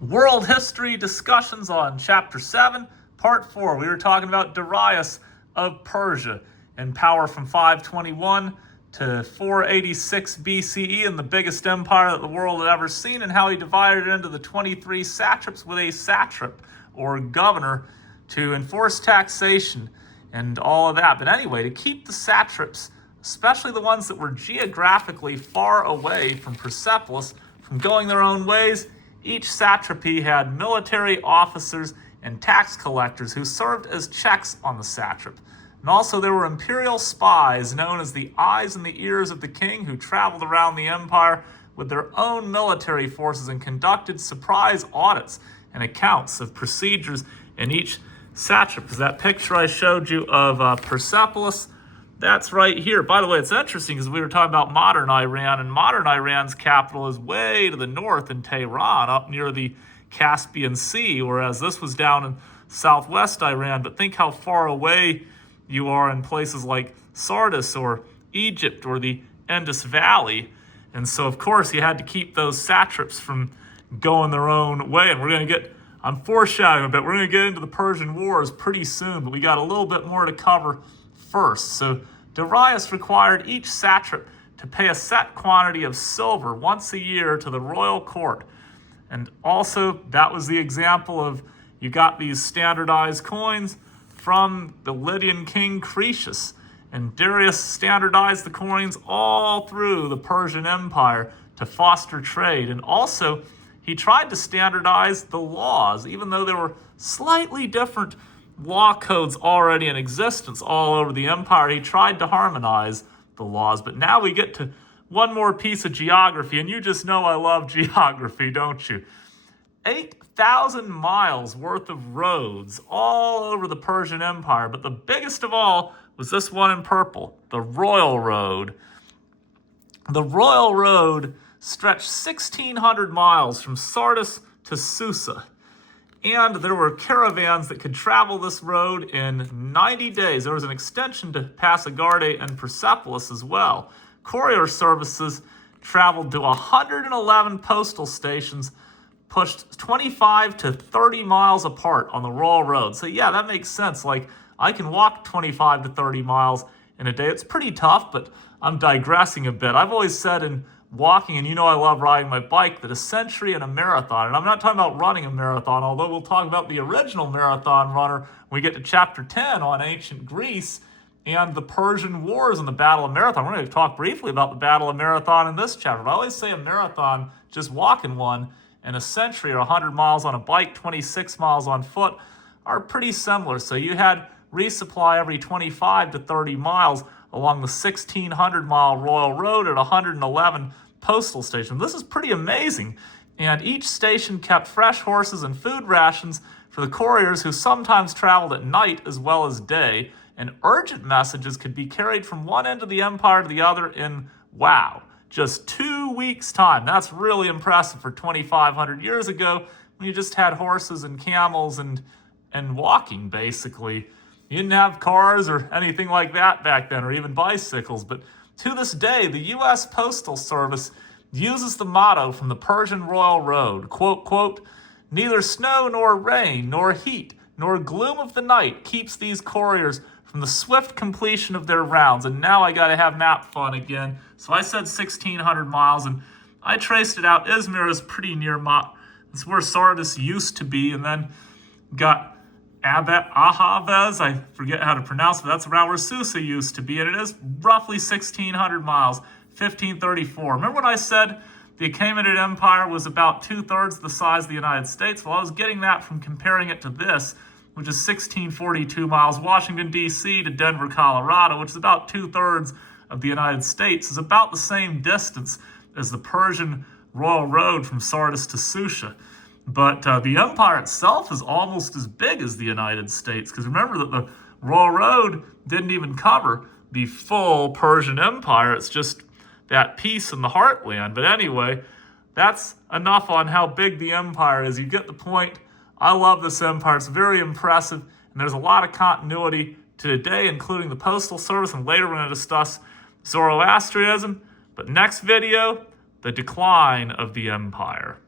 World History Discussions on Chapter 7, Part 4. We were talking about Darius of Persia in power from 521 to 486 BCE, and the biggest empire that the world had ever seen, and how he divided it into the 23 satraps with a satrap or governor to enforce taxation and all of that. But anyway, to keep the satraps, especially the ones that were geographically far away from Persepolis, from going their own ways, each satrapy had military officers and tax collectors who served as checks on the satrap. And also there were imperial spies known as the eyes and the ears of the king, who traveled around the empire with their own military forces and conducted surprise audits and accounts of procedures in each satrap. Because that picture I showed you of Persepolis, that's right here. By the way, it's interesting because we were talking about modern Iran, and modern Iran's capital is way to the north in Tehran, up near the Caspian Sea, whereas this was down in southwest Iran. But think how far away you are in places like Sardis or Egypt or the Indus Valley. And so, of course, you had to keep those satraps from going their own way. And we're going to get, I'm foreshadowing a bit, we're going to get into the Persian Wars pretty soon, but we got a little bit more to cover first. So Darius required each satrap to pay a set quantity of silver once a year to the royal court. And also, that was the example of, you got these standardized coins from the Lydian king Croesus. And Darius standardized the coins all through the Persian Empire to foster trade. And also, he tried to standardize the laws, even though there were slightly different law codes already in existence all over the empire. He tried to harmonize the laws. But now we get to one more piece of geography, and you just know I love geography, don't you? 8,000 miles worth of roads all over the Persian Empire, but the biggest of all was this one in purple, the Royal Road. The Royal Road stretched 1,600 miles from Sardis to Susa. And there were caravans that could travel this road in 90 days. There was an extension to Pasargadae and Persepolis as well. Courier services traveled to 111 postal stations, pushed 25 to 30 miles apart on the Royal Road. So yeah, that makes sense. Like, I can walk 25 to 30 miles in a day. It's pretty tough, but I'm digressing a bit. I've always said in walking, and you know I love riding my bike, that a century and a marathon, and I'm not talking about running a marathon, although we'll talk about the original marathon runner when we get to chapter 10 on ancient Greece and the Persian Wars and the Battle of Marathon. We're going to talk briefly about the Battle of Marathon in this chapter. But I always say a marathon, just walking one, and a century, or 100 miles on a bike, 26 miles on foot, are pretty similar. So you had resupply every 25 to 30 miles along the 1,600-mile Royal Road at 111 postal stations. This is pretty amazing. And each station kept fresh horses and food rations for the couriers, who sometimes traveled at night as well as day. And urgent messages could be carried from one end of the empire to the other in, wow, just 2 weeks' time. That's really impressive for 2,500 years ago, when you just had horses and camels and walking, basically. You didn't have cars or anything like that back then, or even bicycles. But to this day, the U.S. Postal Service uses the motto from the Persian Royal Road, quote, quote, "Neither snow nor rain nor heat nor gloom of the night keeps these couriers from the swift completion of their rounds." And now I got to have map fun again. So I said 1,600 miles, and I traced it out. Izmir is pretty near it's where Sardis used to be, and then got Ahavez, I forget how to pronounce it, but that's around where Susa used to be, and it is roughly 1,600 miles, 1534. Remember when I said the Achaemenid Empire was about 2/3 the size of the United States? Well, I was getting that from comparing it to this, which is 1,642 miles. Washington, D.C. to Denver, Colorado, which is about 2/3 of the United States, is about the same distance as the Persian Royal Road from Sardis to Susa. But the empire itself is almost as big as the United States, because remember that the Royal Road didn't even cover the full Persian Empire. It's just that piece in the heartland. But anyway, that's enough on how big the empire is. You get the point. I love this empire. It's very impressive, and there's a lot of continuity to today, including the Postal Service, and later we're going to discuss Zoroastrianism. But next video, the decline of the empire.